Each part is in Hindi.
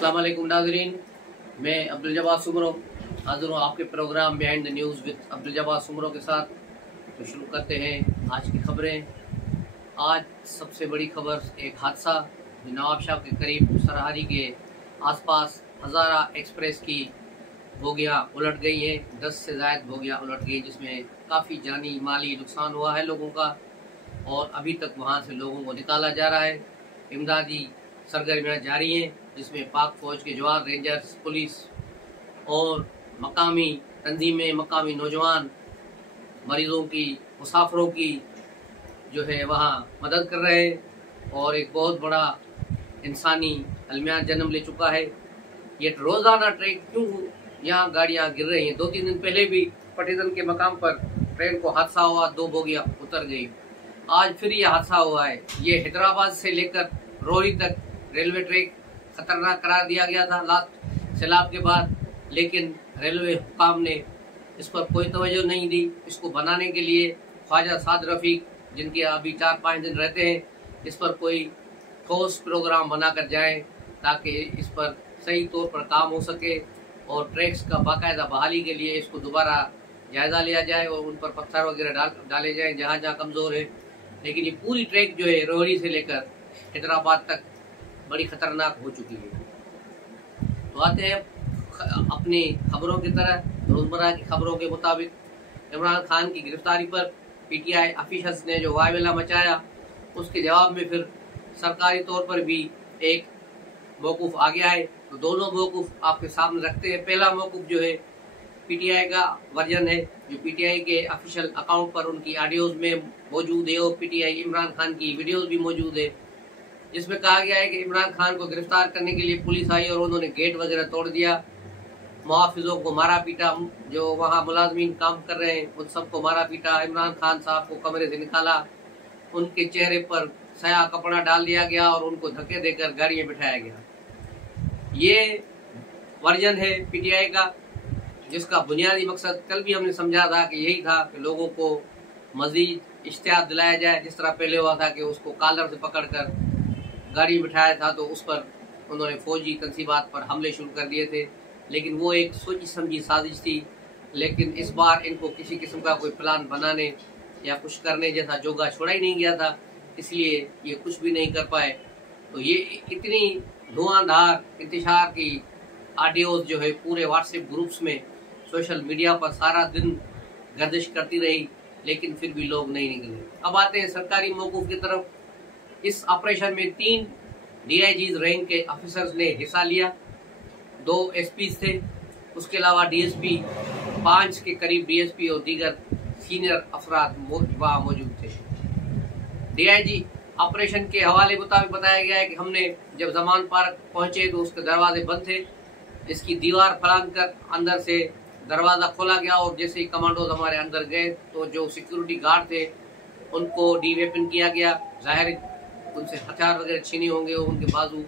अस्सलाम वालेकुम नाज़रीन, मैं अब्दुल जब्बार सुमरो हाजिर हूँ आपके program behind the news with Abdul Jabbar Soomro के साथ। तो शुरू करते हैं आज की खबरें। आज सबसे बड़ी खबर एक हादसा नवाबशाह के करीब सरहदी के आसपास हज़ारा एक्सप्रेस की बोगियाँ उलट गई हैं। 10 से ज़ायद बोगियाँ उलट गई, जिसमें काफ़ी जानी माली नुकसान हुआ है लोगों का, और अभी तक वहाँ से लोगों को निकाला जा रहा है। इमदादी सरगर्मियाँ जारी हैं, जिसमें पाक फौज के जवान, रेंजर्स, पुलिस और मकामी तंजीमें, मकामी नौजवान मरीजों की, मुसाफिरों की जो है वहाँ मदद कर रहे हैं। और एक बहुत बड़ा इंसानी अलमिया जन्म ले चुका है। ये रोज़ाना ट्रेन क्यों यहाँ गाड़ियाँ गिर रही हैं? 2-3 दिन पहले भी पटिजन के मकाम पर ट्रेन को हादसा हुआ, 2 बोगियाँ उतर गई। आज फिर ये हादसा हुआ है। ये हैदराबाद से लेकर रोहरी तक रेलवे ट्रैक खतरनाक करार दिया गया था लास्ट सैलाब के बाद, लेकिन रेलवे हुकाम ने इस पर कोई तवज्जो नहीं दी। इसको बनाने के लिए ख्वाजा साद रफीक, जिनके अभी 4-5 दिन रहते हैं, इस पर कोई ठोस प्रोग्राम बनाकर जाए ताकि इस पर सही तौर पर काम हो सके और ट्रैक्स का बाकायदा बहाली के लिए इसको दोबारा जायजा लिया जाए और उन पर पत्थर वगैरह डाले जाए जहाँ जहाँ कमज़ोर है। लेकिन ये पूरी ट्रैक जो है रोहरी से लेकर हैदराबाद तक बड़ी खतरनाक हो चुकी है। तो आते हैं अपनी खबरों की तरह। रोजमर्रा की खबरों के मुताबिक इमरान खान की गिरफ्तारी पर पीटीआई ऑफिशियल्स ने जो वायविला मचाया, उसके जवाब में फिर सरकारी तौर पर भी एक मौकूफ आ गया है। तो दोनों मौकूफ आपके सामने रखते हैं। पहला मौकूफ जो है पीटीआई का वर्जन है, जो पीटीआई के ऑफिशियल अकाउंट पर उनकी ऑडियोज में मौजूद है और पीटीआई इमरान खान की वीडियोज भी मौजूद है, जिसमें कहा गया है कि इमरान खान को गिरफ्तार करने के लिए पुलिस आई और उन्होंने गेट वगैरह तोड़ दिया, मुहाफिजों को मारा पीटा, जो वहाँ मुलाजमीन काम कर रहे हैं उन सबको मारा पीटा, इमरान खान साहब को कमरे से निकाला, उनके चेहरे पर सया कपड़ा डाल दिया गया और उनको धक्के देकर गाड़ी में बिठाया गया। ये वर्जन है पीटीआई का, जिसका बुनियादी मकसद कल भी हमने समझा था कि यही था कि लोगों को मजीद इश्तियात दिलाया जाए। जिस तरह पहले हुआ था कि उसको कॉलर से पकड़कर गाड़ी में बिठाया था, तो उस पर उन्होंने फौजी तंसीबात पर हमले शुरू कर दिए थे, लेकिन वो एक सोची समझी साजिश थी। लेकिन इस बार इनको किसी किस्म का कोई प्लान बनाने या कुछ करने जैसा जोगा छोड़ा ही नहीं गया था, इसलिए ये कुछ भी नहीं कर पाए। तो ये इतनी धुआंधार इंतशार की ऑडियोज जो है पूरे व्हाट्सएप ग्रुप्स में, सोशल मीडिया पर सारा दिन गर्दिश करती रही, लेकिन फिर भी लोग नहीं निकले। अब आते हैं सरकारी मौकूफ की तरफ। इस ऑपरेशन में 3 डीआईजी रैंक के ऑफिसर्स ने हिस्सा लिया, 2 एसपी थे, उसके अलावा डीएसपी, 5 के करीब डीएसपी और दीगर सीनियर अफराद वहाँ मौजूद थे। डीआईजी ऑपरेशन के हवाले मुताबिक बताया गया है कि हमने जब जमान पार्क पहुंचे तो उसके दरवाजे बंद थे, इसकी दीवार फलांग कर अंदर से दरवाजा खोला गया और जैसे ही कमांडोज हमारे अंदर गए तो जो सिक्योरिटी गार्ड थे उनको डीवेपन किया गया। जाहिर उनसे हथियार वगैरह छीने होंगे, उनके बाजू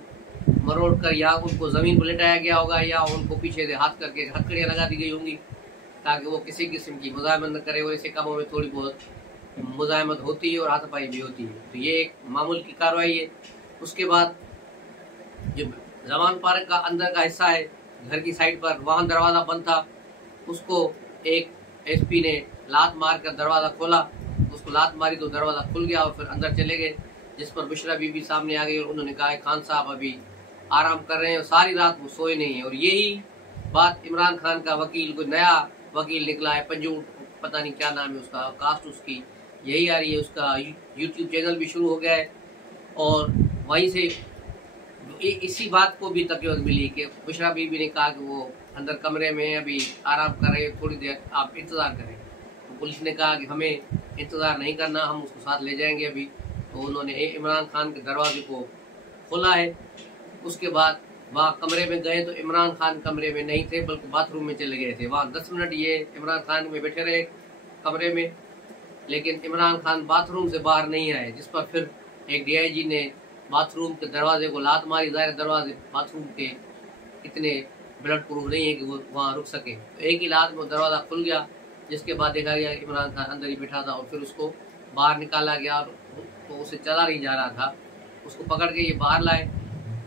मरोड़ कर या उनको जमीन पर लेटाया गया होगा या उनको पीछे से हाथ करके हथकड़ियाँ लगा दी गई होंगी ताकि वो किसी किस्म की मुजाहमत न करे। और ऐसे कामों में थोड़ी बहुत मुजाहमत होती है और हाथापाई भी होती है, तो ये एक मामूल की कार्रवाई है। उसके बाद जो जमान पार्क का अंदर का हिस्सा है, घर की साइड पर, वहाँ दरवाजा बंद था, उसको एक एसपी ने लात मार कर दरवाजा खोला, उसको लात मारी तो दरवाजा खुल गया और फिर अंदर चले गए, जिस पर बुशरा बीबी सामने आ गई और उन्होंने कहा खान साहब अभी आराम कर रहे हैं और सारी रात वो सोए नहीं है। और यही बात इमरान खान का वकील, कोई नया वकील निकला है, पंजू पता नहीं क्या नाम है उसका, कास्ट उसकी यही आ रही है, उसका यूट्यूब चैनल भी शुरू हो गया है। और वहीं से इसी बात को भी तकलीफ मिली कि बुशरा बीबी ने कहा कि वो अंदर कमरे में अभी आराम कर रहे हैं, थोड़ी देर आप इंतज़ार करें। तो पुलिस ने कहा कि हमें इंतज़ार नहीं करना, हम उसको साथ ले जाएंगे अभी। तो उन्होंने इमरान खान के दरवाजे को खोला है। उसके बाद वहाँ कमरे में गए तो इमरान खान कमरे में नहीं थे, बल्कि बाथरूम में चले गए थे। वहाँ 10 मिनट ये इमरान खान में बैठे रहे कमरे में, लेकिन इमरान खान बाथरूम से बाहर नहीं आए, जिस पर फिर एक डीआईजी ने बाथरूम के दरवाजे को लात मारी। ज़ाहिर दरवाजे बाथरूम के इतने ब्लड प्रूफ नहीं है कि वो वहाँ रुक सके, तो एक ही लात में दरवाज़ा खुल गया, जिसके बाद देखा गया इमरान खान अंदर ही बैठा था और फिर उसको बाहर निकाला गया। और तो उसे चला नहीं जा रहा था, उसको पकड़ के ये बाहर लाए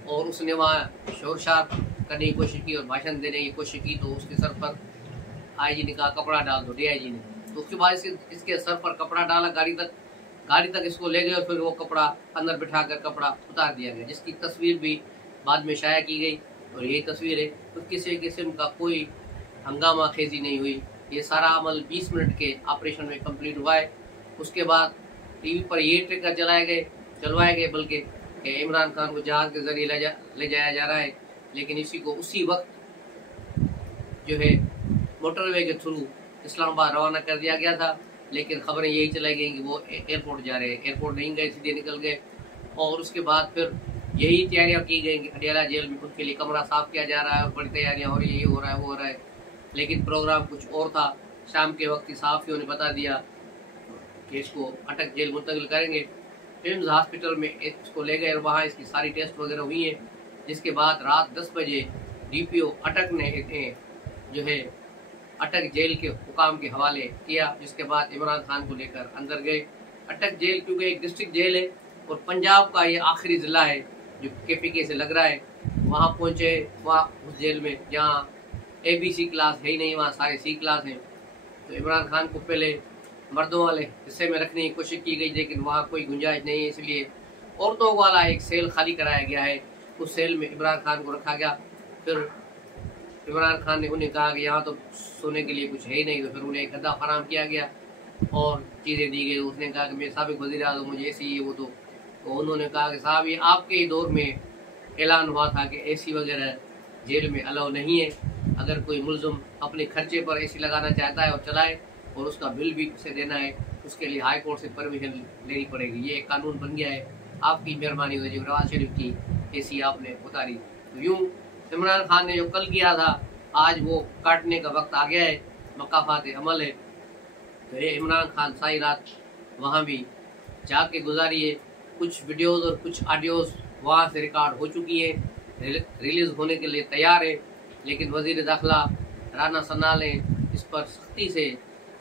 और उसने वहाँ शोर-शरार करने की कोशिश की और भाषण देने की कोशिश की, तो उसके सर पर आईजी ने कहा कपड़ा डाल दो, डीआईजी ने। तो उसके बाद इसके सर पर कपड़ा डाला, गाड़ी तक इसको ले गए और फिर वो कपड़ा अंदर बिठाकर कपड़ा उतार दिया गया, जिसकी तस्वीर भी बाद में शाया की गई। और यही तस्वीर है, तो किसी किस्म का कोई हंगामा खेजी नहीं हुई। ये सारा अमल 20 मिनट के ऑपरेशन में कंप्लीट हुआ है। उसके बाद टीवी पर ये ट्रिकर चलवाए गए बल्कि इमरान खान को जहाज के जरिए ले जाया जा रहा है, लेकिन इसी को उसी वक्त जो है मोटरवे के थ्रू इस्लामाबाद रवाना कर दिया गया था। लेकिन खबरें यही चलाई गई कि वो एयरपोर्ट जा रहे हैं। एयरपोर्ट नहीं गए, सीधे निकल गए। और उसके बाद फिर यही तैयारियां की गई कि अडियाला जेल में उनके लिए कमरा साफ किया जा रहा है और बड़ी तैयारियां हो रही है, ये हो रहा है, वो हो रहा है। लेकिन प्रोग्राम कुछ और था। शाम के वक्त ही सहाफियों ने बता दिया कि इसको अटक जेल मुंतकिल करेंगे। एम्स हॉस्पिटल में इसको ले गए और वहाँ इसकी सारी टेस्ट वगैरह हुई है। जिसके बाद रात 10 बजे डीपीओ अटक ने जो है अटक जेल के हुकाम के हवाले किया। जिसके बाद इमरान खान को लेकर अंदर गए। अटक जेल क्योंकि एक डिस्ट्रिक्ट जेल है और पंजाब का ये आखिरी जिला है जो केपीके से लग रहा है, वहाँ पहुँचे। वहाँ उस जेल में जहाँ ABC क्लास है ही नहीं, वहाँ सारे C क्लास हैं। तो इमरान खान को पहले मर्दों वाले हिस्से में रखने की कोशिश की गई, लेकिन वहाँ कोई गुंजाइश नहीं है, इसलिए औरतों वाला एक सेल खाली कराया गया है। उस सेल में इमरान खान को रखा गया। फिर इमरान खान ने उन्हें कहा कि यहाँ तो सोने के लिए कुछ है ही नहीं, तो फिर उन्हें एक गद्दा फराम किया गया और चीज़ें दी गई। उसने कहा कि मैं साबिक वज़ीर आज़म, मुझे AC ये वो तो उन्होंने कहा कि साहब ये आपके ही दौर में ऐलान हुआ था कि AC वगैरह जेल में अलाउ नहीं है। अगर कोई मुल्ज़िम अपने खर्चे पर AC लगाना चाहता है और चलाए और उसका बिल भी उसे देना है, उसके लिए हाई कोर्ट से परमिशन लेनी पड़ेगी। ये एक कानून बन गया है। आपकी मेहरबानी हुई जो नवाज शरीफ की AC आपने उतारी। तो यूँ इमरान खान ने जो कल किया था, आज वो काटने का वक्त आ गया है, मकाफात अमल है। तो ये इमरान खान सारी रात वहाँ भी जाके गुजारी है। कुछ वीडियोस और कुछ ऑडियोज वहाँ से रिकॉर्ड हो चुकी है, रिलीज होने के लिए तैयार है। लेकिन वजीर दाखिला राना सन्ना ने इस पर सख्ती से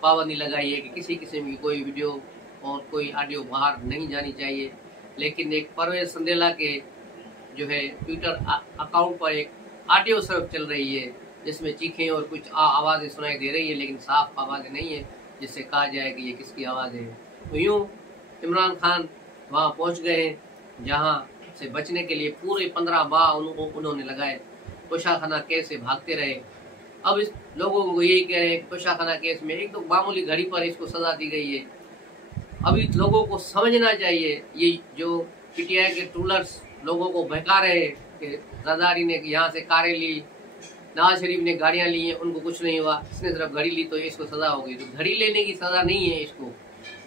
पाबंदी लगाई है कि किसी किस्म की कोई वीडियो और कोई ऑडियो बाहर नहीं जानी चाहिए। लेकिन एक परवेज संदेला के जो है ट्विटर अकाउंट पर एक ऑडियो सर्फ चल रही है, जिसमें चीखें और कुछ आवाज़ें सुनाई दे रही है, लेकिन साफ आवाज़ें नहीं है जिससे कहा जाए कि ये किसकी आवाज़ है। तो यूँ इमरान खान वहाँ पहुँच गए हैं, जहाँ से बचने के लिए पूरे 15 माह उन्होंने लगाए। तोशाखाना केस से भागते रहे। अब इस लोगों को यही कह रहे हैं तोशाखाना केस में एक तो मामूली घड़ी पर इसको सजा दी गई है। अभी लोगों को समझना चाहिए, ये जो PTI के ट्रूलर्स लोगों को बहका रहे हैं कि रज़ारी ने यहाँ से कारें ली, नवाज शरीफ ने गाड़ियाँ ली हैं, उनको कुछ नहीं हुआ, इसने सिर्फ घड़ी ली तो इसको सजा हो गई। तो घड़ी लेने की सजा नहीं है इसको,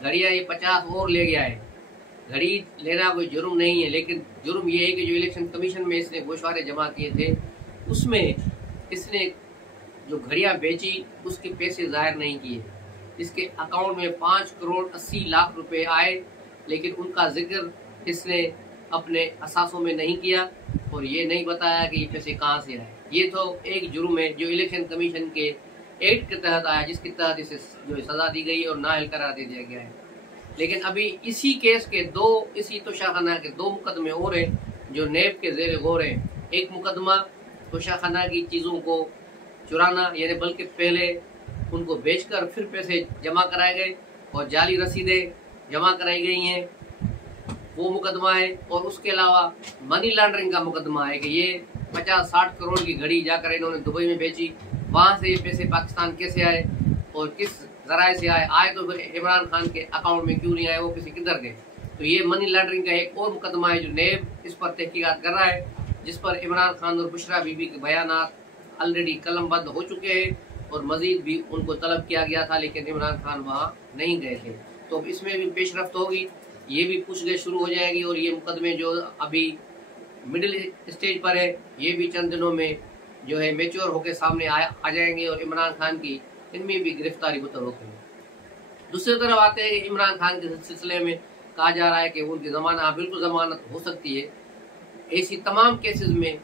घड़ियाँ ये 50 और ले गया है। घड़ी लेना कोई जुर्म नहीं है, लेकिन जुर्म ये है कि जो इलेक्शन कमीशन में इसने गोशवारे जमा किए थे, उसमें इसने जो घड़ियाँ बेची उसके पैसे जाहिर नहीं किए। इसके अकाउंट में 5 करोड़ 80 लाख रुपए आए, लेकिन उनका जिक्र इसने अपने असासों में नहीं किया और ये नहीं बताया कि ये पैसे कहाँ से आए। ये तो एक जुर्म है जो इलेक्शन कमीशन के एक्ट के तहत आया, जिसके तहत इसे जो सजा दी गई और नाअहल करार दे दिया गया है। लेकिन अभी इसी केस के इसी तोशाखाना के 2 मुकदमे और हैं जो नेब के जेर गौर हैं। एक मुकदमा तोशाखाना की चीज़ों को चुराना, यानी बल्कि पहले उनको बेचकर फिर पैसे जमा कराए गए और जाली रसीदें जमा कराई गई हैं, वो मुकदमा है। और उसके अलावा मनी लॉन्ड्रिंग का मुकदमा है कि ये 50-60 करोड़ की घड़ी जाकर इन्होंने दुबई में बेची, वहाँ से ये पैसे पाकिस्तान कैसे आए और किस जराए से आए तो फिर इमरान खान के अकाउंट में क्यों नहीं आए, वो पैसे किधर गए। तो ये मनी लॉन्ड्रिंग का एक और मुकदमा है जो नेब इस पर तहकीकात कर रहा है, जिस पर इमरान खान और बुशरा बीबी के बयानात ऑलरेडी कलमबंद हो चुके हैं और मजीद भी उनको तलब किया गया था, लेकिन इमरान खान वहाँ नहीं गए थे। तो इसमें भी पेशरफ्त होगी, ये भी पूछताछ शुरू हो जाएगी और ये मुकदमे जो अभी मिडिल स्टेज पर है, ये भी चंद दिनों में जो है मेच्योर होकर सामने आ जाएंगे और इमरान खान की इनमें भी गिरफ्तारी मुतवक्किल है। दूसरी तरफ आते हैं इमरान खान के सिलसिले में कहा जा रहा है कि उनकी बिल्कुल जमानत हो सकती है। ऐसी तमाम केसेस में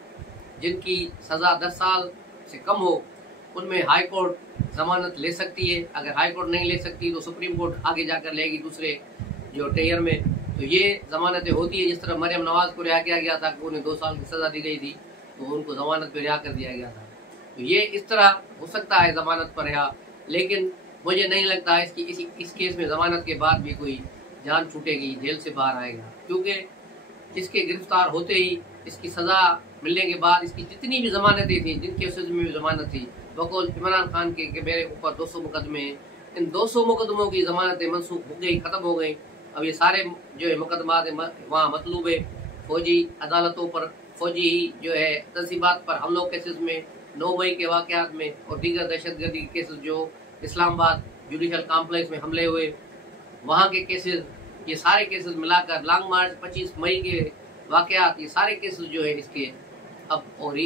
जिनकी सज़ा 10 साल से कम हो, उनमें हाई कोर्ट जमानत ले सकती है। अगर हाई कोर्ट नहीं ले सकती तो सुप्रीम कोर्ट आगे जाकर लेगी दूसरे जो टेयर में। तो ये जमानतें होती है। जिस तरह मरियम नवाज को रिहा किया गया था कि उन्हें 2 साल की सजा दी गई थी, तो उनको जमानत पर रिहा कर दिया गया था। तो ये इस तरह हो सकता है जमानत पर रिहा, लेकिन मुझे नहीं लगता है इस केस में जमानत के बाद भी कोई जान छूटेगी, जेल से बाहर आएगा, क्योंकि इसके गिरफ्तार होते ही इसकी सजा मिलने के बाद इसकी जितनी भी जमानतें थी, जिन केसेज में भी जमानत थी, बकौल इमरान खान के मेरे ऊपर 200 मुकदमे हैं, इन 200 मुकदमों की जमानतें मनसूख हो गई, खत्म हो गई। अब ये सारे जो है मुकदमा वहाँ मतलूब है फौजी अदालतों पर, फौजी जो है तंजीबात पर हमलों केसेस में, 9 मई के वाकयात में और दीगर दहशतगर्दी केसेस जो इस्लामाबाद जुडिशल कॉम्प्लेक्स में हमले हुए वहाँ के केसेस, ये सारे केसेस मिलाकर लॉन्ग मार्च 25 मई के वाकयात, ये सारे केसेस जो है इसके अब और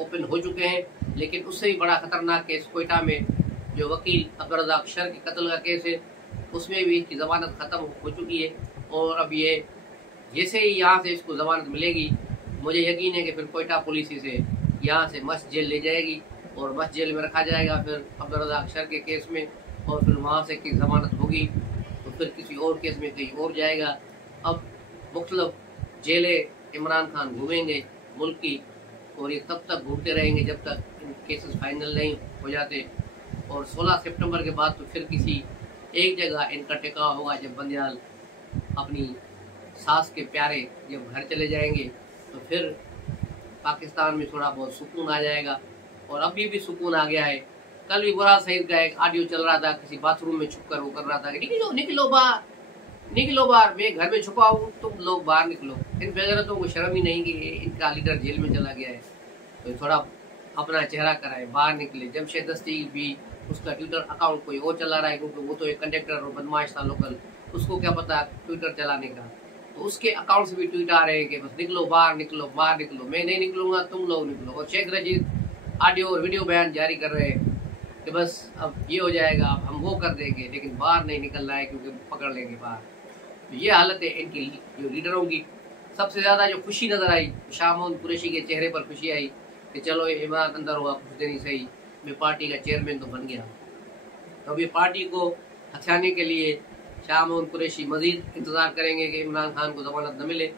ओपन हो चुके हैं। लेकिन उससे भी बड़ा खतरनाक केस कोयटा में जो वकील अब्दुल रज़ाक शर के कत्ल का केस है, उसमें भी इसकी जमानत खत्म हो चुकी है। और अब ये जैसे ही यहाँ से इसको जमानत मिलेगी, मुझे यकीन है कि फिर कोयटा पुलिस इसे यहाँ से मस्त जेल ले जाएगी और मस्त जेल में रखा जाएगा फिर अब्दुल रज़ाक शर के केस में, और फिर वहाँ से की जमानत होगी तो फिर किसी और केस में कहीं और जाएगा। अब मुख्तलिफ जेलें इमरान खान घूमेंगे मुल्क की, और ये तब तक घूमते रहेंगे जब तक इन केसेस फाइनल नहीं हो जाते। और 16 सितंबर के बाद तो फिर किसी एक जगह इनका टिकाव होगा, जब बंदियाल अपनी सास के प्यारे जब घर चले जाएंगे तो फिर पाकिस्तान में थोड़ा बहुत सुकून आ जाएगा। और अभी भी सुकून आ गया है। कल भी बुरहान सईद का एक ऑडियो चल रहा था, किसी बाथरूम में छुप कर वो कर रहा था कि निकलो निकलो बाहर, निकलो बाहर, मैं घर में छुपा हूँ, तुम लोग बाहर निकलो। इन बेगैरतों को शर्म ही नहीं कि इनका लीडर जेल में चला गया है, तो थोड़ा अपना चेहरा कराए, बाहर निकले। जमशेद दस्ती भी उसका ट्विटर अकाउंट कोई और चला रहा है, क्योंकि वो तो एक कंडक्टर और बदमाश था लोकल, उसको क्या पता ट्विटर चलाने का। तो उसके अकाउंट से भी ट्वीट आ रहे हैं कि बस निकलो बाहर, निकलो बाहर निकलो, मैं नहीं निकलूंगा, तुम लोग निकलो। और शेख रशीद ऑडियो और वीडियो बयान जारी कर रहे हैं कि बस अब ये हो जाएगा, अब हम वो कर देंगे, लेकिन बाहर नहीं निकलना है क्योंकि पकड़ लेंगे बाहर। तो ये हालत है इनकी जो लीडरों की। सबसे ज़्यादा जो खुशी नज़र आई, शाह महमूद कुरैशी के चेहरे पर खुशी आई कि चलो इमरान अंदर हुआ, कुछ देर ही सही, मैं पार्टी का चेयरमैन तो बन गया। तो अब ये पार्टी को हथियाने के लिए शाह महमूद कुरैशी मजीद इंतज़ार करेंगे कि इमरान खान को जमानत न मिले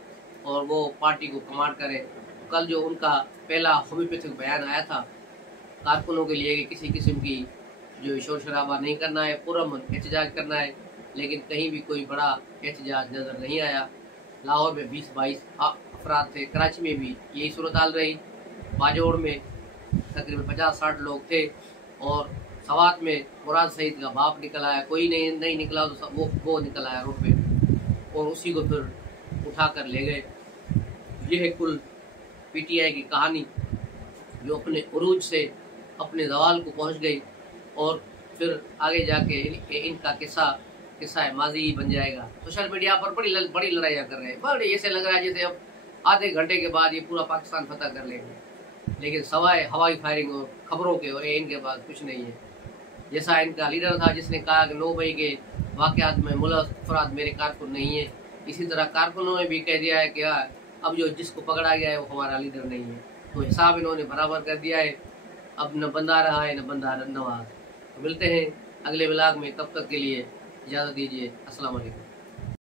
और वो पार्टी को कमांड करें। तो कल जो उनका पहला होम्योपैथिक बयान आया था कारकुनों के लिए कि किसी किस्म की जो शोर शराबा नहीं करना है, पुरअमन एहतजाज करना है, लेकिन कहीं भी कोई बड़ा एहतजाज नज़र नहीं आया। लाहौर में 20-22 अफराद थे, कराची में भी यही सूरत हाल रही, बाजोड़ में तकरीबन 50-60 लोग थे, और सवात में बुरहान सईद का बाप निकल आया, कोई नहीं निकला तो वो निकल आया रोड पे, और उसी को फिर उठा कर ले गए। ये है कुल पीटीआई की कहानी, जो अपने उरूज से अपने जवाल को पहुंच गई, और फिर आगे जाके इनका किस्सा माजी ही बन जाएगा। सोशल मीडिया पर बड़ी लड़ाइयाँ कर रहे हैं, बड़े ऐसे लग रहा है जैसे अब आधे घंटे के बाद ये पूरा पाकिस्तान फतह कर लेंगे, लेकिन सवाए हवाई फायरिंग और खबरों के और इनके बाद कुछ नहीं है। जैसा इनका लीडर था जिसने कहा कि 9 मई के वाकयात में मुलव्वस अफराद मेरे कारकुन नहीं है, इसी तरह कारकुनों ने भी कह दिया है कि अब जो जिसको पकड़ा गया है वो हमारा लीडर नहीं है। तो हिसाब इन्होंने बराबर कर दिया है, अब न बंदा रहा है न बंदा नवाज। तो मिलते हैं अगले ब्लॉग में, तब तक के लिए इजाज़त दीजिए। अस्सलाम वालेकुम।